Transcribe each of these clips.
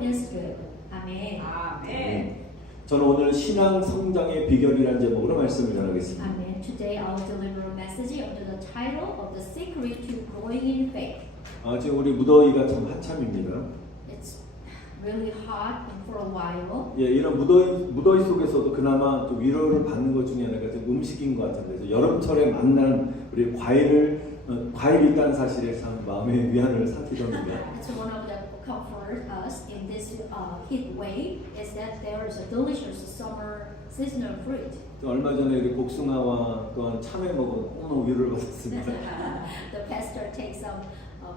Lord is good. Amen. 네. 저는 오늘 신앙 성장의 비결이라는 제목으로 말씀을 전하겠습니다. Amen. Today I will deliver a message under the title of the secret to growing in faith. 지금 우리 무더위가 참 한참입니다. It's really hot for a while. 예, 이런 무더위 속에서도 그나마 좀 위로를 받는 것 중에 하나가 좀 음식인 것 같은데 여름철에 만난 우리 과일이 있다는 사실에 참 마음의 위안을 삼기도 합니다. It's one of the comfort us in this heat wave is that there is a delicious summer seasonal fruit. 또 얼마 전에 우리 복숭아와 또한 참외 먹어 너무 위로를 받았습니다. The pastor takes some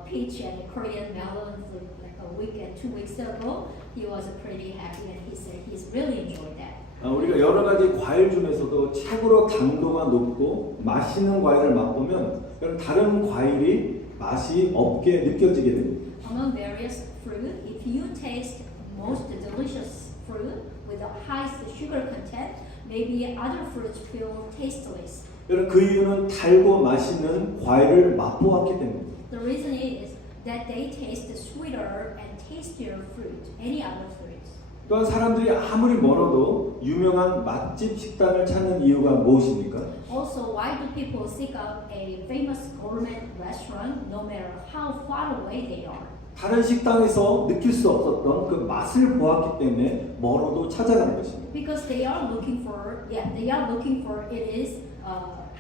peach and Korean melon fruit like a week and 2 weeks ago. He was pretty happy and he said he's really enjoyed that. 우리가 여러 가지 과일 중에서도 최고로 당도가 높고 맛있는 과일을 맛보면 다른 과일이 맛이 없게 느껴지게 됩니다. Among various fruit, if you taste most delicious fruit with the highest sugar content, maybe other fruits feel tasteless. 여러분 그 이유는 달고 맛있는 과일을 맛보았기 때문입니다. The reason is that they taste sweeter and tastier fruit, any other fruits. 또한 사람들이 아무리 멀어도 유명한 맛집 식당을 찾는 이유가 무엇입니까? Also, why do people seek out a famous gourmet restaurant no matter how far away they are? 다른 식당에서 느낄 수 없었던 그 맛을 보았기 때문에 멀어도 찾아가는 것입니다. Because they are looking for,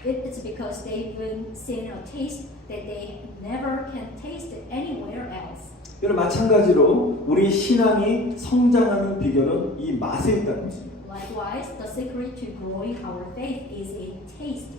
it's because they've been seen a taste that they never can taste it anywhere else. 여러분 마찬가지로 우리 신앙이 성장하는 비결은 이 맛에 있다는 것입니다. Likewise, the secret to growing our faith is in taste.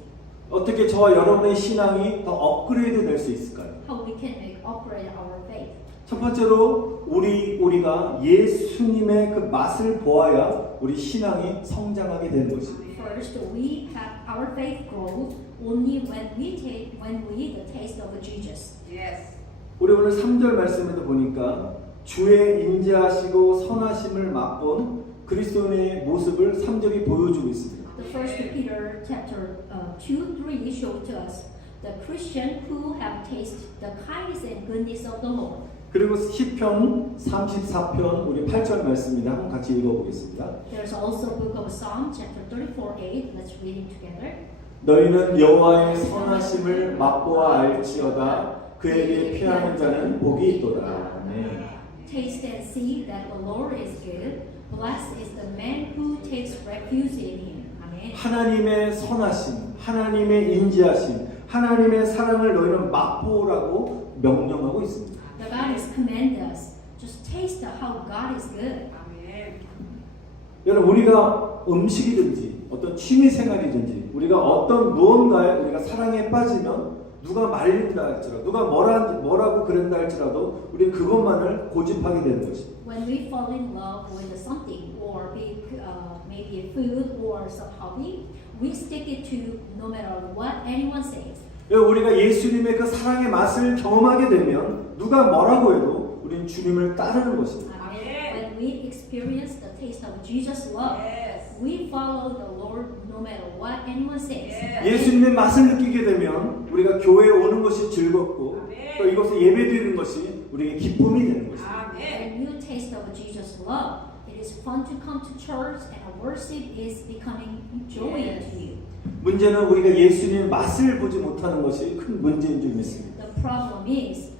어떻게 저와 여러분의 신앙이 더 업그레이드 될 수 있을까요? How we can make upgrade our faith. 첫 번째로 우리가 예수님의 그 맛을 보아야 우리 신앙이 성장하게 되는 것입니다. First, we have our faith grows only when we the taste of Jesus. Yes. 우리 오늘 3절 말씀에도 보니까 주의 인자하시고 선하심을 맛본 그리스도인의 모습을 3절이 보여주고 있습니다. The first Peter chapter 2-3 showed to us the Christian who have tasted the kindness and goodness of the Lord. 그리고 시편 34편 우리 8절 말씀입니다. 한번 같이 읽어보겠습니다. There's also book of Psalm chapter 34:8. Let's read it together. 너희는 여호와의 선하심을 맛보아 알지어다. 그에게 피하는 자는 복이 있도다. 네. Taste and see that the Lord is good. Blessed is the man who takes refuge in him. 아멘. 하나님의 선하심, 하나님의 인지하심, 하나님의 사랑을 너희는 맛보라고 명령하고 있습니다. The God has commanded us. Just taste how God is good. 아멘. 여러분 우리가 음식이든지 어떤 취미 생활이든지 우리가 어떤 무언가에 우리가 사랑에 빠지면 누가 말린다 할지라도 누가 뭐라고 그랬다 할지라도 우리는 그것만을 고집하게 되는 것입니다. When we fall in love with something or maybe a food or some hobby, we stick it to no matter what anyone says. 우리가 예수님의 그 사랑의 맛을 경험하게 되면 누가 뭐라고 해도 우리는 주님을 따르는 것입니다. When we experience the taste of Jesus' love, Yes. we follow the Lord no matter what anyone says. Yes. 예수님의 맛을 느끼게 되면 우리가 교회에 오는 것이 즐겁고 아멘. 또 이곳에 예배드리는 것이 우리에게 기쁨이 되는 것입니다. 아멘. When you taste of Jesus' love, it is fun to come to church and worship is becoming joy Yes. to you. 문제는 우리가 예수님의 맛을 보지 못하는 것이 큰 문제인 줄 믿습니다. The problem is,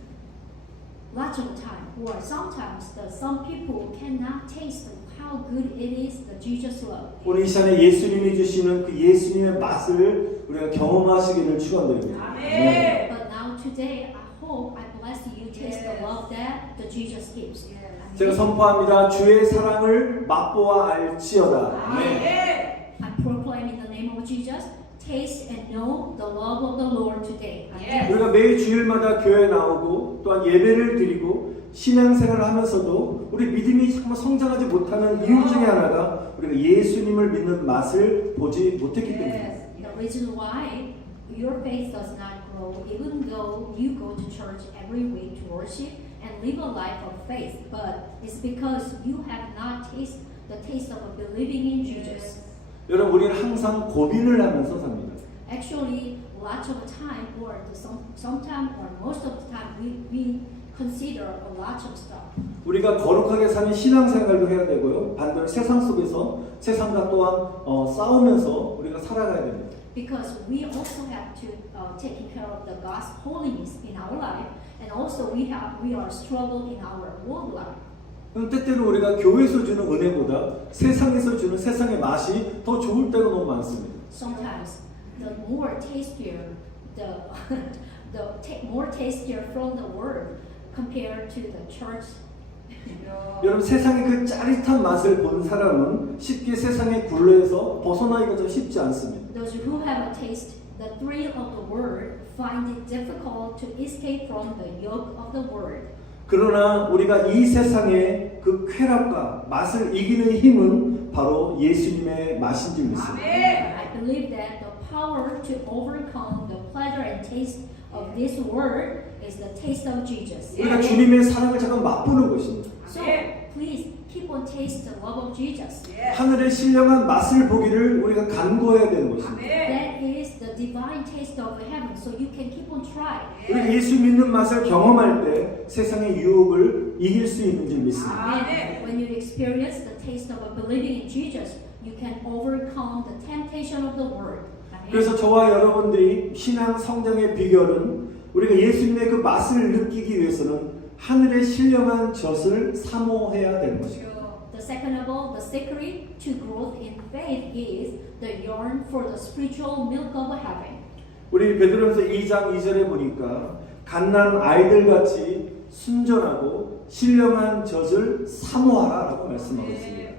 lots of time or sometimes some people cannot taste how good it is the Jesus love. 오늘 이 시간에 예수님이 주시는 그 예수님의 맛을 우리가 경험하시기를 축원드립니다. 아멘. But now today, I hope I bless you taste the love that the Jesus gives. 제가 선포합니다. 주의 사랑을 맛보아 알지어다. 아멘. I proclaim in the name of Jesus, taste and know the love of the Lord today. Yes. 우리가 매일 주일마다 교회에 나오고 또한 예배를 드리고 신앙생활을 하면서도 우리 믿음이 정말 성장하지 못하는 이유 중에 하나가 우리가 예수님을 믿는 맛을 보지 못했기 때문입니다. Yes. The reason why your faith does not grow, even though you go to church every week to worship and live a life of faith, but it's because you have not tasted the taste of believing in Jesus. 여러분 우리는 항상 고민을 하면서 삽니다. Actually, lots of time or sometimes or most of the time we consider a lot of stuff. 우리가 거룩하게 사는 신앙생활도 해야 되고요. 반대로 세상 속에서 세상과 또한 싸우면서 우리가 살아가야 됩니다. Because we also have to take care of the God's holiness in our life, and also we are struggling in our world life. 때때로 우리가 교회에서 주는 은혜보다 세상에서 주는 세상의 맛이 더 좋을 때가 너무 많습니다. Sometimes the more tastier more tastier from the world compared to the church. 여러분 세상의 그 짜릿한 맛을 본 사람은 쉽게 세상의 굴레에서 벗어나기가 좀 쉽지 않습니다. Those who have a taste the thrill of the world find it difficult to escape from the yoke of the world. 그러나 우리가 이 세상의 그 쾌락과 맛을 이기는 힘은 바로 예수님의 맛인 줄 믿습니다. I believe that the power to overcome the pleasure and taste of this world is the taste of Jesus. 우리가 주님의 사랑을 잠깐 맛보는 것입니다. So please keep on taste the love of Jesus. 하늘의 신령한 맛을 보기를 우리가 간구해야 되는 것입니다. That is the divine taste of heaven. So you can keep on trying. 우리가 예수 믿는 맛을 경험할 때 세상의 유혹을 이길 수 있는 줄 믿습니다. Amen. When you experience the taste of believing in Jesus, you can overcome the temptation of the world. Amen. 그래서 저와 여러분들이 신앙 성장의 비결은 우리가 예수님의 그 맛을 느끼기 위해서는 하늘의 신령한 젖을 사모해야 되는 것입니다. The second of all, the secret to growth in faith is the yearn for the spiritual milk of heaven. 우리 베드로전서 2장 2절에 보니까 갓난 아이들 같이 순전하고 신령한 젖을 사모하라라고 말씀하고 있습니다.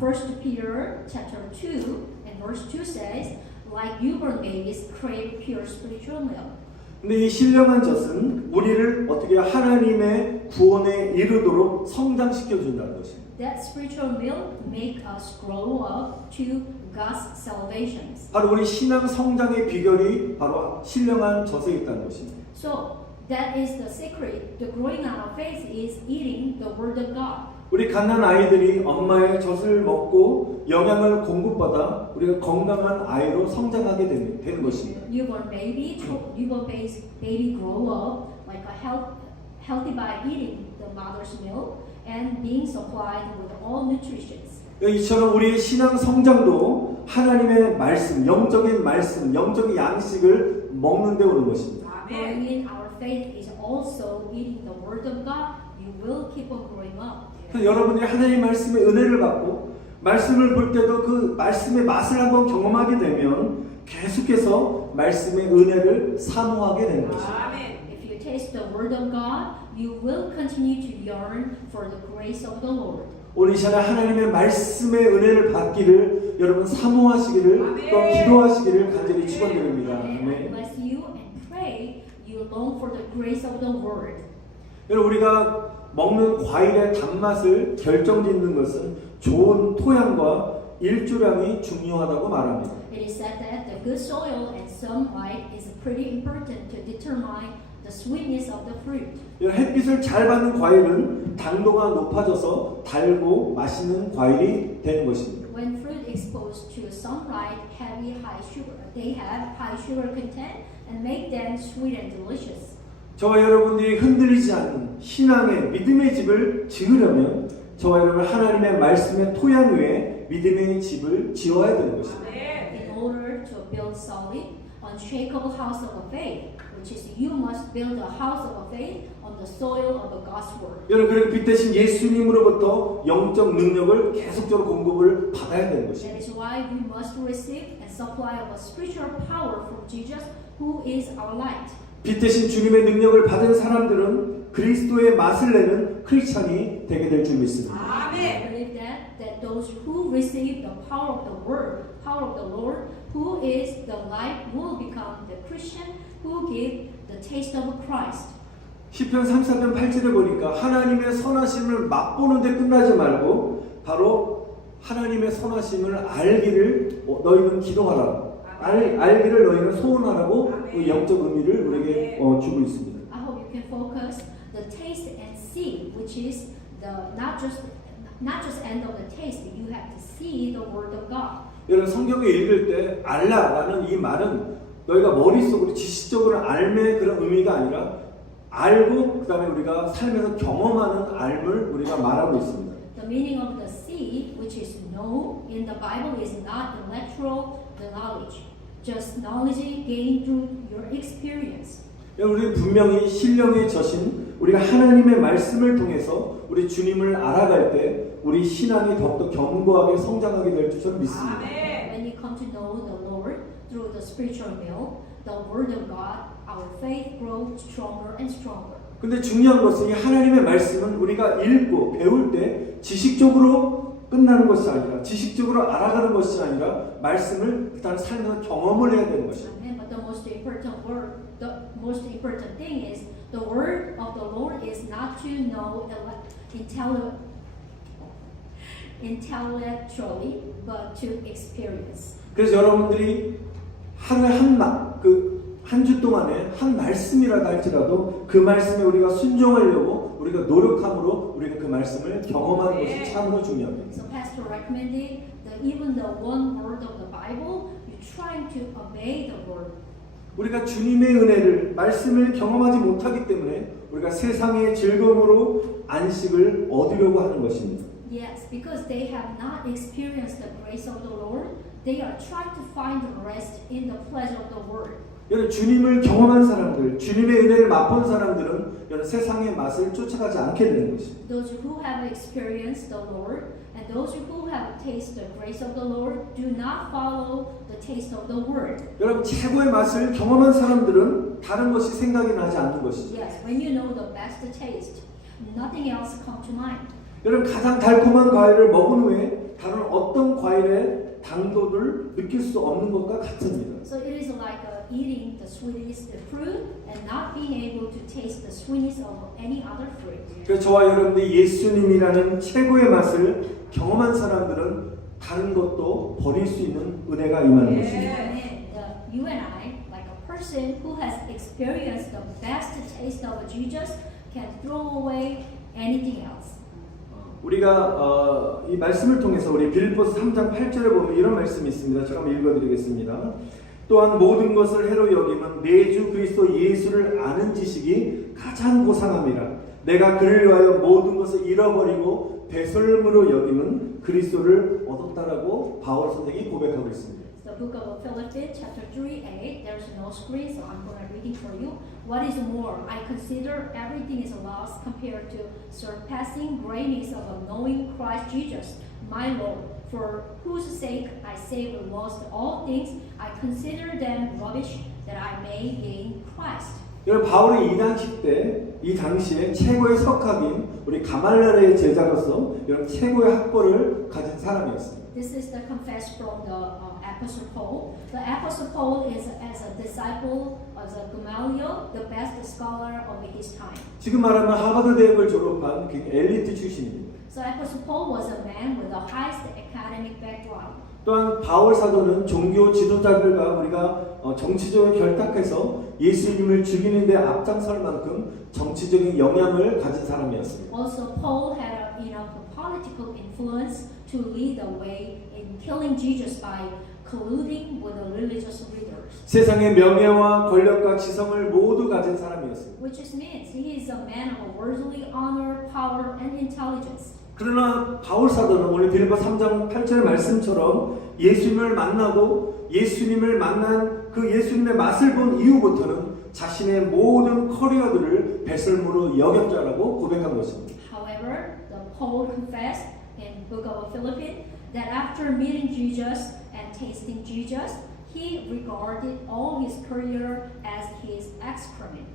First Peter chapter 2 and verse 2 says, like newborn babies crave pure spiritual milk. 근데 이 신령한 젖은 우리를 어떻게 하나님의 구원에 이르도록 성장시켜 준다는 것입니다. That spiritual milk make us grow up to God's salvation. 바로 우리 신앙 성장의 비결이 바로 신령한 젖에 있다는 것입니다. So that is the secret. The growing out of faith is eating the word of God. 우리 갓난 아이들이 엄마의 젖을 먹고 영양을 공급받아 우리가 건강한 아이로 성장하게 되는 것입니다. Newborn baby grow up like a healthy by eating the mother's milk and being supplied with all nutritions. 이처럼 우리의 신앙 성장도 하나님의 말씀, 영적인 말씀, 영적인 양식을 먹는 데 오는 것입니다. Growing in our faith is also eating the word of God. You will keep on growing up. 그래서 여러분들이 하나님 말씀의 은혜를 받고 말씀을 볼 때도 그 말씀의 맛을 한번 경험하게 되면 계속해서 말씀의 은혜를 사모하게 되는 것입니다. If you taste the word of God, you will continue to yearn for the grace of the Lord. 오늘 이 시간에 하나님의 말씀의 은혜를 받기를 여러분 사모하시기를 또 기도하시기를 간절히 축원드립니다. And I bless you and pray you long for the grace of the word. 여러분 우리가 먹는 과일의 단맛을 결정짓는 것은 좋은 토양과 일조량이 중요하다고 말합니다. It is said that the good soil and sunlight is pretty important to determine the sweetness of the fruit. 햇빛을 잘 받는 과일은 당도가 높아져서 달고 맛있는 과일이 되는 것입니다. When fruit exposed to sunlight, they have high sugar content and make them sweet and delicious. 저와 여러분들이 흔들리지 않는 신앙의 믿음의 집을 지으려면 저와 여러분 하나님의 말씀의 토양 위에 믿음의 집을 지어야 되는 것입니다. In order to build solid, unshakable house of faith, which is you must build a house of faith on the soil of the God's word. 여러분 그렇게 빛대신 예수님으로부터 영적 능력을 계속적으로 공급을 받아야 되는 것입니다. That is why we must receive and supply of a spiritual power from Jesus, who is our light. 빛대신 주님의 능력을 받은 사람들은 그리스도의 맛을 내는 크리스찬이 되게 될 줄 믿습니다. I believe that those who receive the power of the word, power of the Lord, who is the light, will become the Christian who give the taste of Christ. 시편 34편 8절에 보니까 하나님의 선하심을 맛보는 데 끝나지 말고 바로 하나님의 선하심을 알기를 너희는 기도하라. 알기를 너희는 소원하라고 그 영적 의미를 우리에게 주고 있습니다. I hope you can focus the taste and see, which is the not just end of the taste. You have to see the word of God. 여러분 성경을 읽을 때 알라라는 이 말은 너희가 머릿속으로 지식적으로 알매 그런 의미가 아니라 알고 그다음에 우리가 삶에서 경험하는 알을 우리가 말하고 있습니다. The meaning of the see, which is know, in the Bible is not intellectual knowledge, just knowledge gained through your experience. 우리 분명히 신령의 젖인 우리가 하나님의 말씀을 통해서 우리 주님을 알아갈 때 우리 신앙이 더욱더 견고하게 성장하게 될 줄 저는 믿습니다. When you come to know the Lord through the spiritual meal, the Word of God, our faith grows stronger and stronger. 근데 중요한 것은 이 하나님의 말씀은 우리가 읽고 배울 때 지식적으로 끝나는 것이 아니라 지식적으로 알아가는 것이 아니라 말씀을 일단 삶에서 경험을 해야 되는 것입니다. Amen. But the most important thing is the word of the Lord is not to know intellectually, but to experience. 그래서 여러분들이 하루에 한 주 동안에 한 말씀이라도 할지라도 그 말씀에 우리가 순종하려고 우리가 노력함으로 우리가 그 말씀을 경험하는 것이 참으로 중요합니다. So Pastor recommended that even the one word of the Bible, you trying to obey the word. 우리가 주님의 은혜를 말씀을 경험하지 못하기 때문에 우리가 세상의 즐거움으로 안식을 얻으려고 하는 것입니다. Yes, because they have not experienced the grace of the Lord, they are trying to find rest in the pleasure of the word. 여러분 주님을 경험한 사람들, 주님의 은혜를 맛본 사람들은 여러분 세상의 맛을 쫓아가지 않게 되는 것입니다. Those who have experienced the Lord and those who have tasted the grace of the Lord do not follow the taste of the word. 여러분 최고의 맛을 경험한 사람들은 다른 것이 생각이 나지 않는 것이죠. Yes, when you know the best taste, nothing else comes to mind. 여러분 가장 달콤한 과일을 먹은 후에 다른 어떤 과일의 당도를 느낄 수 없는 것과 같습니다. So it is like eating the sweetest fruit and not being able to taste the sweetness of any other fruit. 그래서 저와 여러분들이 예수님이라는 최고의 맛을 경험한 사람들은 다른 것도 버릴 수 있는 은혜가 임하는 것입니다. And you and I, like a person who has experienced the best taste of Jesus, can throw away anything else. 우리가 이 말씀을 통해서 우리 빌립보서 3장 8절에 보면 이런 말씀이 있습니다. 제가 한번 읽어드리겠습니다. 또한 모든 것을 해로 여김은 내 주 그리스도 예수를 아는 지식이 가장 고상함이라. 내가 그를 위하여 모든 것을 잃어버리고 배설물로 여김은 그리스도를 얻었다라고 바울 선생이 고백하고 있습니다. The book of Philippians, chapter 3:8. There's no screen, so I'm going to read it for you. What is more, I consider everything is lost compared to surpassing greatness of knowing Christ Jesus, my Lord, for whose sake I say we lost all things. I consider them rubbish that I may gain Christ. 여러분 바울이 이 당시에 최고의 석학인 우리 가말리엘의 제자로서 여러분 최고의 학벌을 가진 사람이었습니다. This is the confess from the Apostle Paul. The Apostle Paul is as a disciple of Gamaliel, the best scholar of his time. 지금 말하면 하버드 대학을 졸업한 그 엘리트 출신입니다. So Apostle Paul was a man with the highest academic background. 또한 바울 사도는 종교 지도자들과 우리가 정치적으로 결탁해서 예수님을 죽이는 데 앞장설 만큼 정치적인 영향을 가진 사람이었습니다. Also, Paul had enough political influence to lead the way in killing Jesus by colluding with the religious leaders. 세상의 명예와 권력과 지성을 모두 가진 사람이었습니다. Which means he is a man of worldly honor, power, and intelligence. 그러나 바울 사도는 오늘 빌립보 3장 8절 말씀처럼 예수님을 만나고 예수님을 만난 그 예수님의 맛을 본 이후부터는 자신의 모든 커리어들을 배설물로 여겼다라고 고백한 것입니다. However, the Paul confessed in book of Philippians that after meeting Jesus and tasting Jesus, he regarded all his career as his excrement.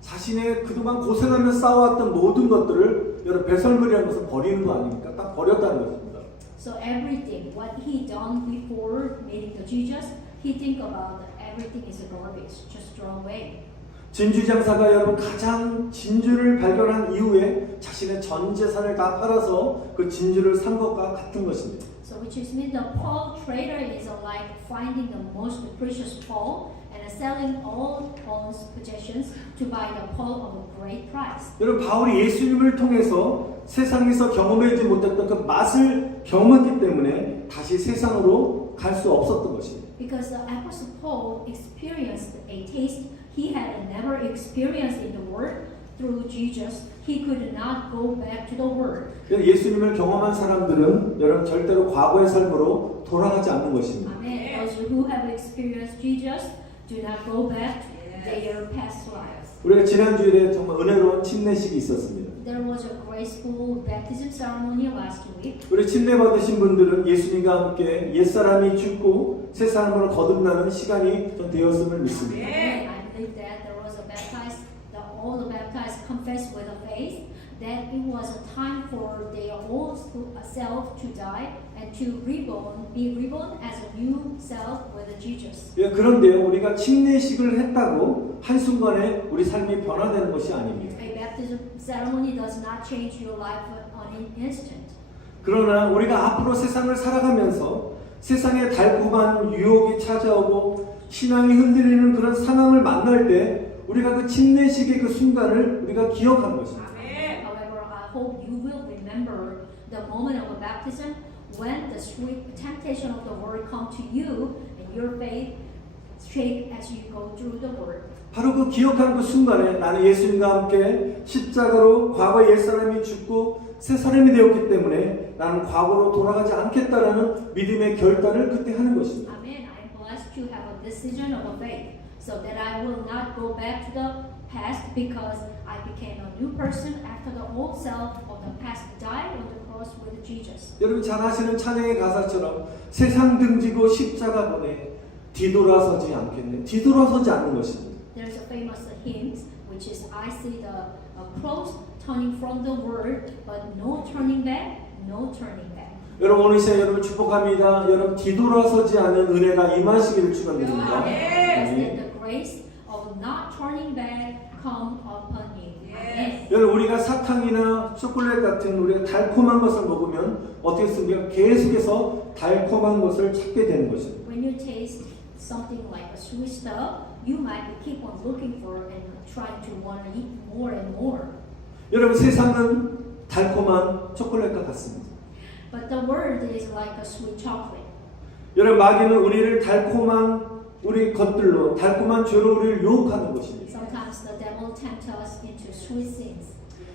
자신의 그동안 고생하며 쌓아왔던 모든 것들을 여러분 배설물이라는 것은 버리는 거 아닙니까? 딱 버렸다는 것입니다. So everything, what he done before meeting the Jesus, he think about everything is garbage, just throw away. 진주장사가 여러분 가장 진주를 발견한 이후에 자신의 전 재산을 다 팔아서 그 진주를 산 것과 같은 것입니다. So which is mean the pearl trader is like finding the most precious pearl and selling all one's possessions to buy the pearl of a great price. 여러분 바울이 예수님을 통해서 세상에서 경험하지 못했던 그 맛을 경험했기 때문에 다시 세상으로 갈 수 없었던 것입니다. Because the Apostle Paul experienced a taste he had never experienced in the world. through Jesus, he could not go back to the world. 예수님을 경험한 사람들은 여러분 절대로 과거의 삶으로 돌아가지 않는 것입니다. Amen. Those who have experienced Jesus do not go back to their past lives. 우리가 지난 주일에 정말 은혜로운 침례식이 있었습니다. There was a graceful baptism ceremony last week. 우리 침례 받으신 분들은 예수님과 함께 옛사람이 죽고 새 사람으로 거듭나는 시간이 좀 되었음을 믿습니다. Amen. I believe that there was a baptized, all the baptized confessed with a faith that it was a time for their old self to die and to be reborn as a new self with Jesus. 예, 그런데요, 우리가 침례식을 했다고 한순간에 우리 삶이 변화되는 것이 아닙니다. A baptism ceremony does not change your life on an instant. 그러나 우리가 앞으로 세상을 살아가면서 세상의 달콤한 유혹이 찾아오고 신앙이 흔들리는 그런 상황을 만날 때 우리가 그 침례식의 그 순간을 우리가 기억하는 것입니다. However, I hope you will remember the moment of a baptism when the sweet temptation of the world come to you and your faith shake as you go through the world. 바로 그 기억하는 그 순간에 나는 예수님과 함께 십자가로 과거의 옛사람이 죽고 새 사람이 되었기 때문에 나는 과거로 돌아가지 않겠다라는 믿음의 결단을 그때 하는 것입니다. Amen. I am blessed to have a decision of a faith so that I will not go back to the past because I became a new person after the old self of the past died on the cross with Jesus. 여러분 잘 아시는 찬양의 가사처럼 세상 등지고 십자가 보내 뒤돌아서지 않겠네. 뒤돌아서지 않는 것입니다. There's a famous hymn which is I see the cross turning from the world but no turning back, no turning back. 여러분 오늘 시간 여러분 축복합니다. 여러분 뒤돌아서지 않는 은혜가 임하시기를 축원드립니다. That the grace of not turning back come upon you. Amen. 여러분 우리가 사탕이나 초콜릿 같은 우리가 달콤한 것을 먹으면 어떻게 습니까? 계속해서 달콤한 것을 찾게 되는 것입니다. When you taste something like a sweet stuff, you might keep on looking for and trying to want to eat more and more. 여러분 세상은 달콤한 초콜릿과 같습니다. But the world is like a sweet chocolate. 여러분 마귀는 우리를 달콤한 우리 것들로 달콤한 죄로 우리를 유혹하는 것입니다. Sometimes the devil tempts us into sweet sins.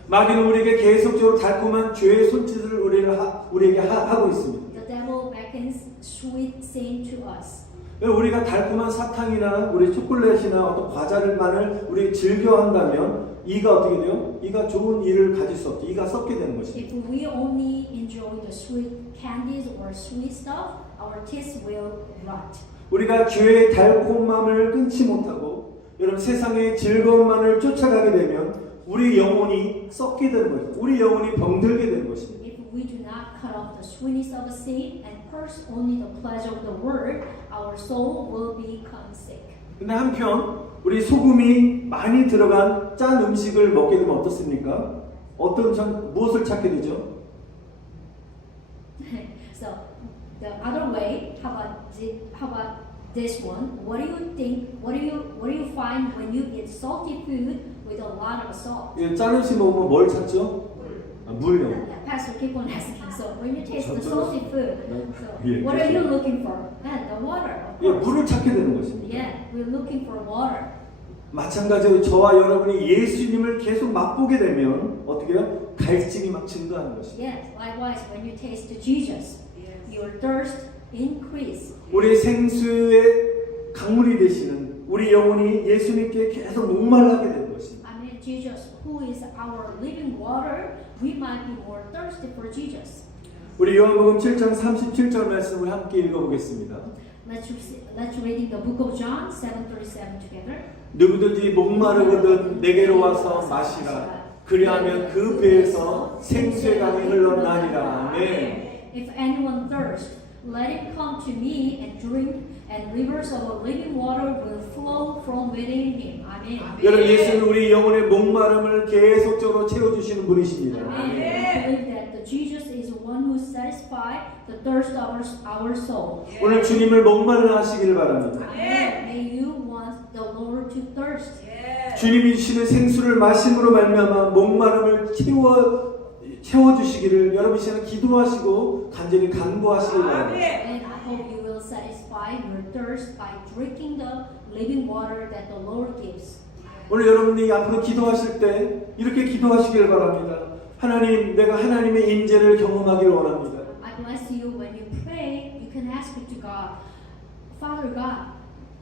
마귀는 우리에게 계속적으로 달콤한 죄의 손짓을 우리에게 하고 있습니다. The devil beckons sweet sin to us. 우리가 달콤한 사탕이나 우리 초콜릿이나 어떤 과자를만을 우리 즐겨한다면 이가 어떻게 돼요? 이가 좋은 일을 가질 수 없죠. 이가 썩게 되는 것입니다. If we only enjoy the sweet candies or sweet stuff, our teeth will rot. 우리가 죄의 달콤함을 끊지 못하고 여러분 세상의 즐거움만을 쫓아가게 되면 우리 영혼이 썩게 되는 것입니다. 우리 영혼이 병들게 되는 것입니다. If we do not cut off the sweetness of sin and pursue only the pleasure of the world, our soul will become sick. 근데 한편 우리 소금이 많이 들어간 짠 음식을 먹게 되면 어떻습니까? 무엇을 찾게 되죠? So the other way, how about this one? What do you think? What do you find when you eat salty food with a lot of salt? 예, 짠 음식 먹으면 뭘 찾죠? 물요. Pastor keep on asking. So when you taste the salty food, 예, so what are you looking for? The water. Of 예, course. 물을 찾게 되는 것입니다. Yeah, we're looking for water. 마찬가지로 저와 여러분이 예수님을 계속 맛보게 되면 어떻게 해요? 갈증이 막 증가하는 것입니다. Yes, likewise, when you taste Jesus, your thirst increase. 우리 생수의 강물이 되시는 우리 영혼이 예수님께 계속 목말라게 되는 것입니다. I mean, Jesus, who is our living water, we might be more thirsty for Jesus. 우리 요한복음 7장 37절 말씀을 함께 읽어보겠습니다. Let's read the book of John 7:37 together. 누구든지 목마르거든 내게로 와서 마시라. 그리하면 그 배에서 생수의 강이 흘러나리라. 아멘. If anyone thirsts, let him come to me and drink, and rivers of living water will flow from within him. Amen. 여러분 예수는 우리 영혼의 목마름을 계속적으로 채워주시는 분이십니다. Amen. I believe that the Jesus is one who satisfies the thirst of our soul. 오늘 주님을 목마르 하시기를 바랍니다. May you want the Lord to thirst. 주님이 주시는 생수를 마심으로 말미암아 목마름을 채워주시기를 여러분 시간에 기도하시고 간절히 간구하시길 바랍니다. And I hope you will satisfy your thirst by drinking the living water that the Lord gives. 오늘 여러분이 앞으로 기도하실 때 이렇게 기도하시길 바랍니다. 하나님, 내가 하나님의 인재를 경험하기를 원합니다. I bless you when you pray. You can ask it to God. Father God,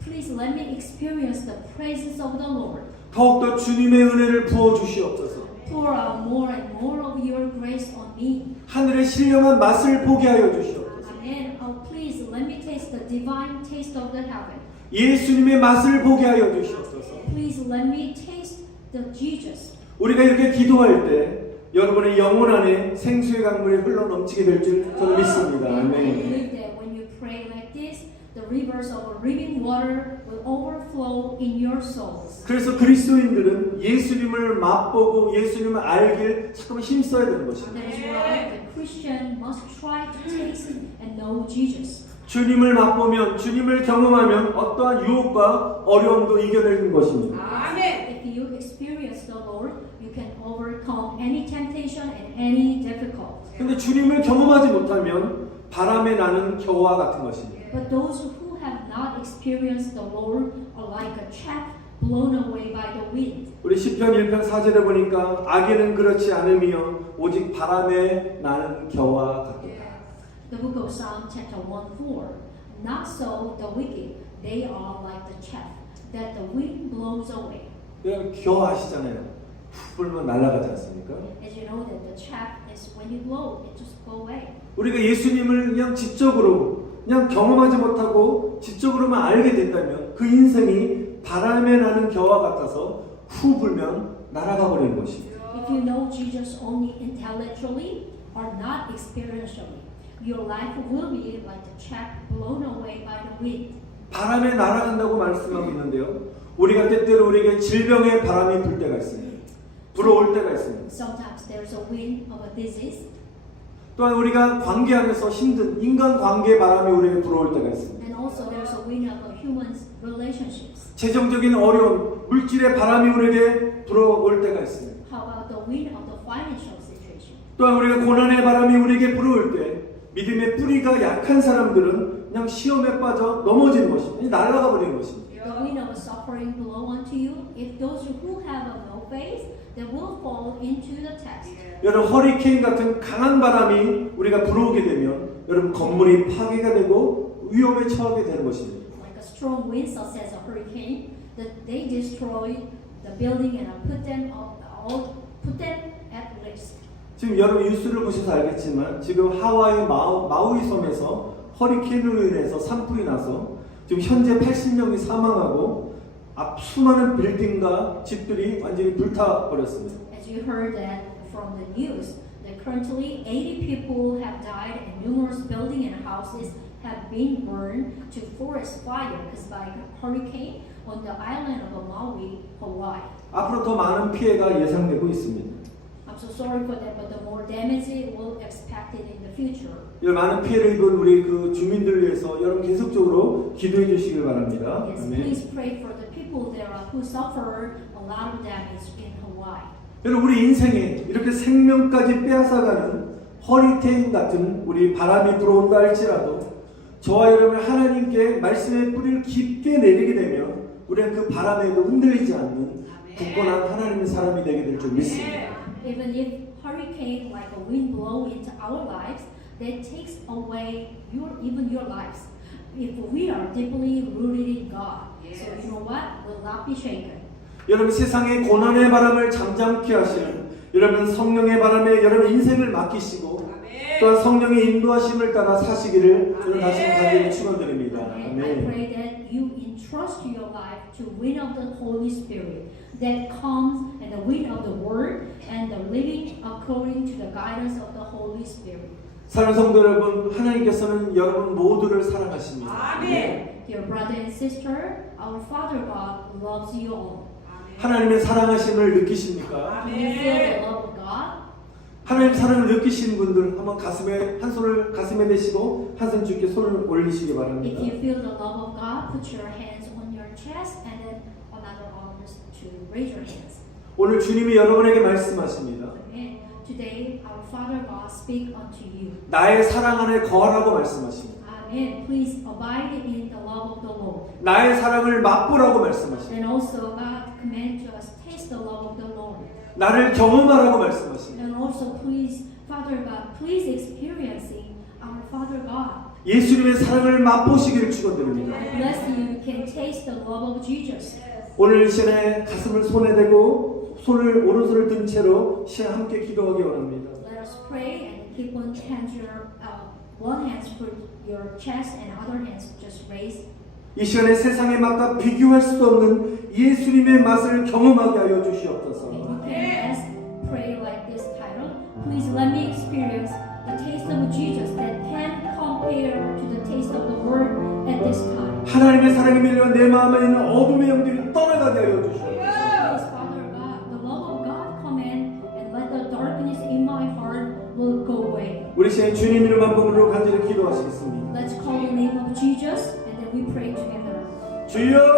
please let me experience the presence of the Lord. 더욱더 주님의 은혜를 부어 주시옵소서. Pour out more and more of your grace on me. 하늘의 신령한 맛을 보게 하여 주시옵소서. Amen. Oh, please let me taste the divine taste of the heaven. 예수님의 맛을 보게 하여 주시옵소서. Please let me taste the Jesus. 우리가 이렇게 기도할 때 여러분의 영혼 안에 생수의 강물이 흘러 넘치게 될 줄 저는 믿습니다. And I 아멘. believe that when you pray like this, the rivers of living water will overflow in your souls. 그래서 그리스도인들은 예수님을 맛보고 예수님을 알길 잠깐만 힘써야 되는 것입니다. That is why the Christian must try to taste and know Jesus. 주님을 맛보면, 주님을 경험하면 어떠한 유혹과 어려움도 이겨내는 것입니다. If you experience the Lord, you can overcome any temptation and any difficulty. 근데 주님을 경험하지 못하면 바람에 나는 겨와 같은 것입니다. But those who have not experienced the Lord are like a chaff blown away by the wind. 우리 시편 1편 4절에 보니까 악인은 그렇지 않으며 오직 바람에 나는 겨와 같도다. The book of Psalm chapter 1:4. Not so the wicked, they are like the chaff that the wind blows away. 여러분 겨 아시잖아요. 훅 불면 날아가지 않습니까? As you know that the chaff is when you blow, it just go away. 우리가 예수님을 그냥 지적으로 그냥 경험하지 못하고 지적으로만 알게 된다면 그 인생이 바람에 나는 겨와 같아서 후 불면 날아가 버리는 것입니다. If you know Jesus only intellectually or not experientially, your life will be like the chaff blown away by the wind. 바람에 날아간다고 말씀하고 있는데요. 우리가 때때로 우리에게 질병의 바람이 불 때가 있습니다. 불어올 때가 있습니다. Sometimes there's a wind of a disease, 또한 우리가 관계 안에서 힘든 인간 관계 바람이 우리에게 불어올 때가 있습니다. and also there's a wind of a human's relationships. 재정적인 어려움, 물질의 바람이 우리에게 불어올 때가 있습니다. How about the wind of the financial situation? 또한 우리가 고난의 바람이 우리에게 불어올 때 믿음의 뿌리가 약한 사람들은 그냥 시험에 빠져 넘어지는 것입니다. 날아가 버리는 것입니다. The wind of suffering blow onto you. If those who have no faith, they will fall into the test. 여러분 허리케인 같은 강한 바람이 우리가 불어오게 되면 여러분 건물이 파괴가 되고 위험에 처하게 되는 것입니다. Like a strong wind, such as a hurricane, that they destroy the building and put them at risk. 지금 여러분 뉴스를 보셔서 알겠지만 지금 하와이 마우이 섬에서 허리케인으로 인해서 산불이 나서 지금 현재 80명이 사망하고 앞 수많은 빌딩과 집들이 완전히 불타 버렸습니다. As you heard that from the news, that currently 80 people have died and numerous buildings and houses have been burned to forest fire caused by a hurricane on the island of Maui, Hawaii. 앞으로 더 많은 피해가 예상되고 있습니다. I'm so sorry for that, but the more damage will expected in the future. 이런 많은 피해를 입은 우리 그 주민들 위해서 여러분 계속적으로 기도해 주시길 바랍니다. Yes, 아멘. please pray for the people there who suffered a lot of damage in Hawaii. 여러분 우리 인생에 이렇게 생명까지 빼앗아가는 허리케인 같은 우리 바람이 불어온다 할지라도 저와 여러분 하나님께 말씀의 뿌리를 깊게 내리게 되면 우리는 그 바람에도 흔들리지 않는 굳건한 하나님의 사람이 되게 될 줄 믿습니다. Even if hurricane like a wind blow into our lives, that takes away even your lives. If we are deeply rooted in God, so you know what? Will not be shaken. 여러분 세상의 고난의 바람을 잠잠케 하시는 여러분 성령의 바람에 여러분 인생을 맡기시고 또한 성령의 인도하심을 따라 사시기를 저는 다시 간절히 축원드립니다. And I pray that you entrust your life to wind of the Holy Spirit that comes and the wind of the Word and the living according to the guidance of the Holy Spirit. 사랑하는 성도 여러분, 하나님께서는 여러분 모두를 사랑하십니다. 아멘. Dear brother and sister, our Father God loves you all. 하나님의 사랑하심을 느끼십니까? Do you feel the love of God? 하나님 사랑을 느끼시는 분들 한번 가슴에 한 손을 가슴에 대시고 한 손 주께 손을 올리시기 If 바랍니다. you feel the love of God, put your hands on your chest and then another arms to raise your hands. 오늘 주님이 여러분에게 말씀하십니다. Amen. Today, our Father God speak unto you. 나의 사랑 안에 거하라고 말씀하십니다. Amen. again, please abide in the love of the Lord. 나의 사랑을 맛보라고 말씀하십니다. And also God commands us, taste the love of the Lord. 나를 경험하라고 말씀하십니다. And also please, Father God, please experiencing our Father God. 예수님의 사랑을 맛보시기를 축원드립니다. I bless you can taste the love of Jesus. 오늘 이 시간에 가슴을 손에 대고 오른손을 든 채로 시간 함께 기도하기 원합니다. Let us pray and keep one hand one hand put your chest and other hands just raised. 이 시간에 세상의 맛과 비교할 수도 없는 예수님의 맛을 경험하게 하여 주시옵소서. And you can ask, pray like this title. Please let me experience the taste of Jesus that can compare to the taste of the Word at this time. 하나님의 사랑이 밀려 내 마음에 있는 어둠의 영들이 떠나가게 하여 주시옵소서. Please, Father God, the love of God come in and let the darkness in my heart will go away. 우리 시간 주님 이름 한 번으로 간절히 기도하시겠습니다. Let's call the name of Jesus and then we pray together. 주여